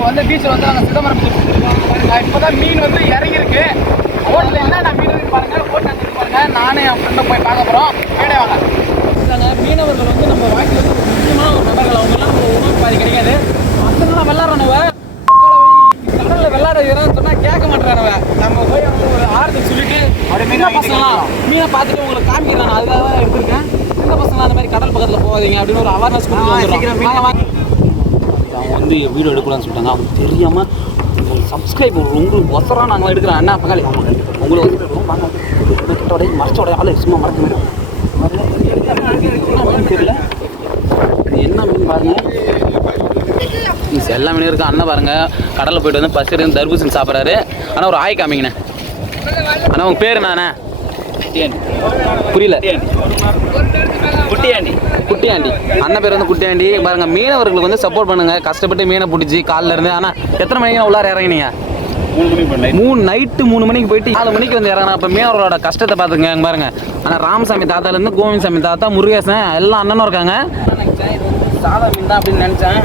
இப்போ வந்து பீச்சில் வந்து நாங்கள் சிதம்பரம் இப்போ தான் மீன் வந்து இறங்கியிருக்கு. போட்டில் என்ன மீன் இருக்கு பாருங்கள், போட்டு அங்கே பாருங்கள். நானே என் ஃப்ரெண்டை போய் பார்க்க போகிறோம். வேடே வாங்க. மீனவர்கள் வந்து நம்ம வாழ்க்கையில் வந்து ஒரு முக்கியமான ஒரு நபர்கள். அவங்கெல்லாம் நம்ம உணவு பாதி கிடைக்காது. மற்றவங்களாம் விளாட்றானுவ கடலில் விளாடுறதுன்னு சொன்னால் கேட்க மாட்டேறானுவ. நம்ம போய் வந்து ஒரு ஆறுதல் சொல்லிட்டு அப்படி மீன் பசங்களாம் மீனை பார்த்துட்டு உங்களுக்கு காமிக்கிறான். அதுக்காக தான் எடுத்திருக்கேன். சின்ன பசங்களாம் அந்த மாதிரி கடல் பக்கத்தில் போகாதீங்க அப்படின்னு ஒரு அவேர்னஸ் கொடுத்து அவங்க வந்து வீடியோ எடுக்கலாம்னு சொல்லிட்டாங்க. அவங்க தெரியாமல் சப்ஸ்கிரைப் உங்களுக்கு ஒசரம் நாங்கள் எடுக்கிறோம். என்ன பக்காளி உங்களுக்கு கிட்டோடைய மறைச்சோடைய ஆள் சும்மா மறைக்க மாதிரி தெரியல. என்ன மீன் பாருங்க, எல்லா மீனும் இருக்கு. அண்ணன் பாருங்க கடலில் போயிட்டு வந்து பஸ் இருந்து தர்பூசணி சாப்பிட்றாரு. ஆனால் ஒரு ஆய் காமிங்கண்ணே. ஆனால் உங்கள் பேர் என்னண்ணே? புரியல. குட்டியாண்டி. குட்டியாண்டி அண்ணன் பேர் வந்து குட்டியாண்டி. பாருங்க மீனவர்களுக்கு வந்து சப்போர்ட் பண்ணுங்க. கஷ்டப்பட்டு மீனை பிடிச்சி காலில் இருந்து. ஆனால் எத்தனை மணிக்கு உள்ளார இறங்கினீங்க? 3 மணிக்கு போயிட்டு 4 மணிக்கு வந்து இறங்கினா. அப்போ மீனவர்களோட கஷ்டத்தை பார்த்துங்க பாருங்க. ஆனால் ராமசாமி தாத்தாலேருந்து கோவிந்தசாமி தாத்தா, முருகேசன் எல்லாம் அண்ணனும் இருக்காங்க. சாதா மீன் தான் அப்படின்னு நினச்சேன்.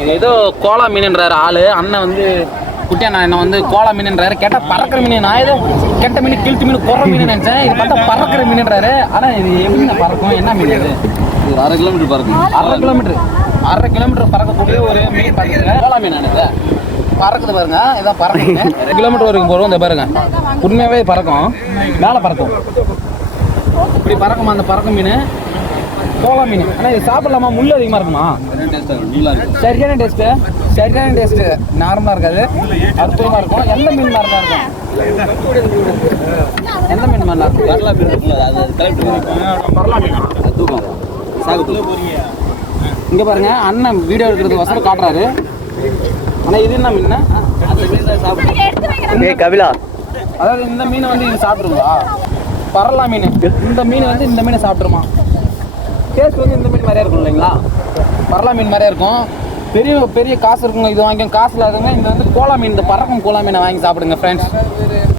இது ஏதோ கோலா மீன்ன்றாரு ஆள். அண்ணன் வந்து குட்டியா நான் என்ன வந்து கோலா மீன்ன்றாரு. கேட்டால் பறக்கிற மீன். நான் ஏதோ கெட்ட மீன், கிழட்டு மீன், குறை மீன் நினச்சேன். இது பார்த்தா பறக்கிற மீன்ன்றாரு. ஆனால் இது எப்படி பறக்கும்? என்ன மீன் இது? ஒரு 1/2 கிலோமீட்டர் பறக்கும். 1/2 கிலோமீட்டர் பறக்கக்கூடிய ஒரு மீன் பார்த்துங்க. கோலா மீன் இது பறக்குது பாருங்க. இதான் பறக்குங்க. 2 கிலோமீட்டர் வரைக்கும் போகிறோம். இந்த பாருங்க உண்மையாகவே பறக்கும். மேலே பறக்கும். இப்படி பறக்குமா அந்த பறக்கும் மீன்? கோலா மீன். ஆனால் இது சாப்பிடலாமா? முள் அதிகமாக இருக்குமா? சரியான டேஸ்ட்டு. சரியான டேஸ்ட்டு. நார்மலாக இருக்காது, அற்புதமாக இருக்கும். எந்த மீன் மாதிரி தான் இருக்கும்? எந்த மீன் மாதிரி இருக்கும்? பரலா மீன். தூக்கம் சாகுது. இங்கே பாருங்க அண்ணன் வீடியோ எடுக்கிறது வசரம் காட்டுறாரு. ஆனால் இது என்ன மீன்? அந்த மீன் தான் சாப்பிடுங்க கபிலா. அதாவது இந்த மீனை வந்து இது சாப்பிட்ருங்களா? பரலா மீன். இந்த மீன் வந்து இந்த மீனை சாப்பிட்ருமா? டேஸ்ட் வந்து இந்த மீன் மாதிரியா இருக்கும் இல்லைங்களா? பரலா மீன் மாதிரியா இருக்கும். பெரிய பெரிய காசு இருக்குங்க. இது வாங்கி காசு இல்லாதவங்க இந்த வந்து கோலா மீன், இந்த பறக்கும் கோலா மீனை வாங்கி சாப்பிடுங்க ஃப்ரெண்ட்ஸ்.